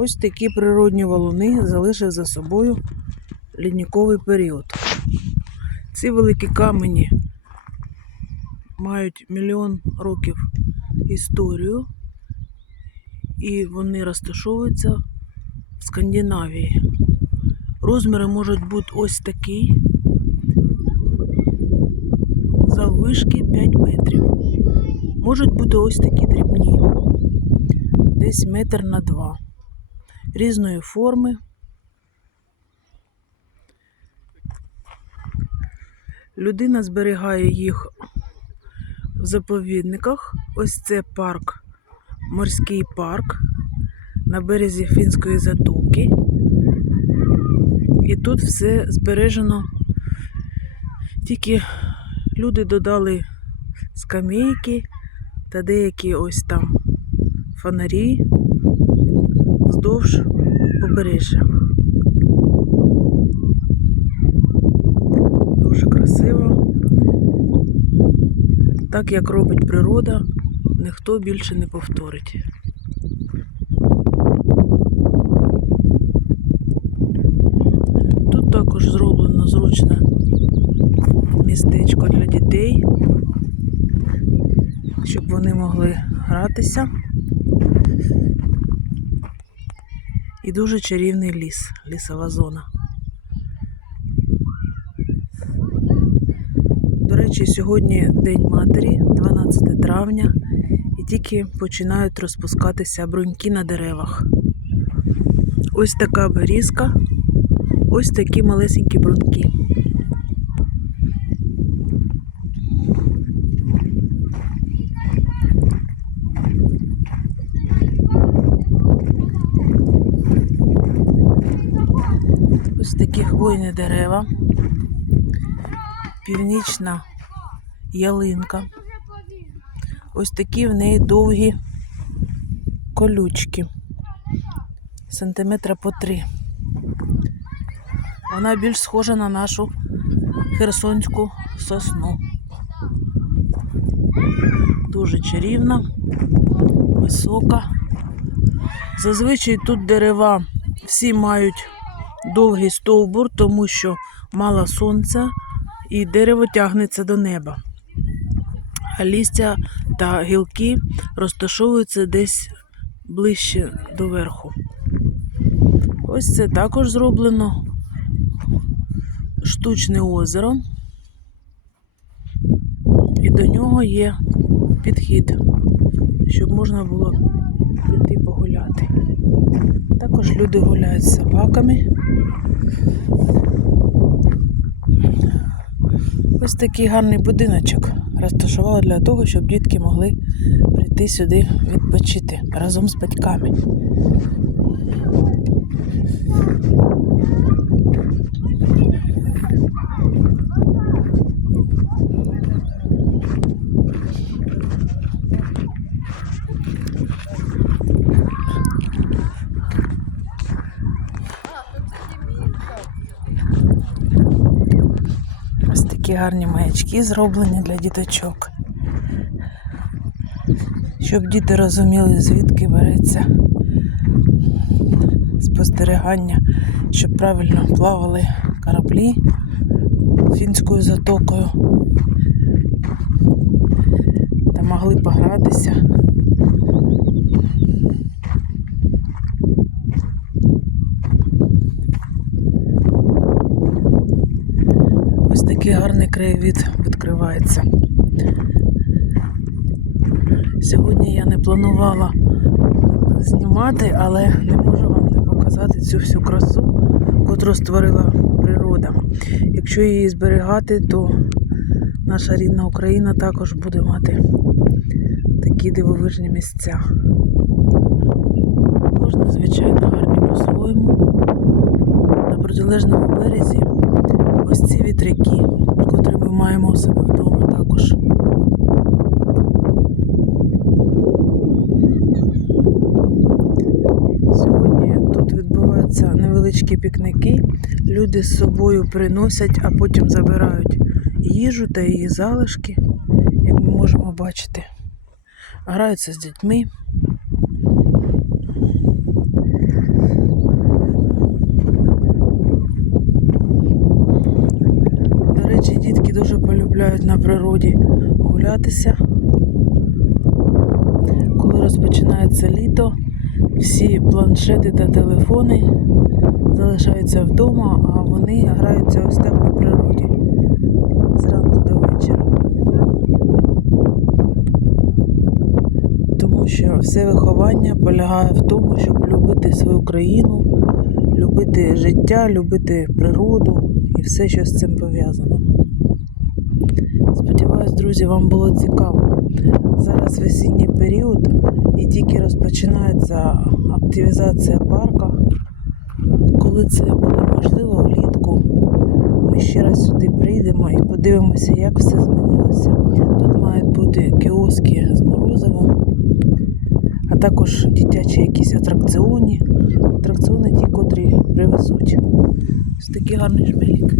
Ось такі природні валуни залишив за собою лідніковий період. Ці великі камені мають мільйон років історію, і вони розташовуються в Скандинавії. Розміри можуть бути ось такі, заввишки 5 метрів. Можуть бути ось такі дрібні, десь метр на два, різної форми. Людина зберігає їх в заповідниках. Ось це парк, морський парк на березі Фінської затоки. І тут все збережено. Тільки люди додали скамейки та деякі ось там фонарі вздовж побережжя. Дуже красиво. Так як робить природа, ніхто більше не повторить. Тут також зроблено зручне містечко для дітей, щоб вони могли гратися. І дуже чарівний ліс, лісова зона. До речі, сьогодні День матері, 12 травня, і тільки починають розпускатися бруньки на деревах. Ось така берізка, ось такі малесенькі бруньки. Такі хвойні дерева, північна ялинка. Ось такі в неї довгі колючки, сантиметра по три. Вона більш схожа на нашу херсонську сосну. Дуже чарівна, висока. Зазвичай тут дерева всі мають довгий стовбур, тому що мало сонця і дерево тягнеться до неба. А листя та гілки розташовуються десь ближче до верху. Ось це також зроблено штучне озеро, і до нього є підхід, щоб можна було піти погуляти. Також люди гуляють з собаками. Ось такий гарний будиночок розташували для того, щоб дітки могли прийти сюди відпочити разом з батьками. Ось такі гарні маячки зроблені для діточок. Щоб діти розуміли, звідки береться спостерігання, щоб правильно плавали кораблі фінською затокою та могли погратися. Ось такий гарний краєвид відкривається. Сьогодні я не планувала знімати, але не можу вам не показати цю всю красу, котру створила природа. Якщо її зберігати, то наша рідна Україна також буде мати такі дивовижні місця. Кожна, звичайно, гарні по-своєму. На протилежному березі ось ці вітряки, котрі ми маємо у себе вдома також. Сьогодні тут відбуваються невеличкі пікники. Люди з собою приносять, а потім забирають їжу та її залишки, як ми можемо бачити. Граються з дітьми. Природі гулятися. Коли розпочинається літо, всі планшети та телефони залишаються вдома, а вони граються ось так на природі зранку до вечора. Тому що все виховання полягає в тому, щоб любити свою країну, любити життя, любити природу і все, що з цим пов'язано. Друзі, вам було цікаво. Зараз весінній період і тільки розпочинається активізація парка. Коли це буде можливо влітку, ми ще раз сюди прийдемо і подивимося, як все змінилося. Тут мають бути кіоски з морозивом, а також дитячі якісь атракціони. Атракціони ті, котрі привезуть. Ось такий гарний жмелік.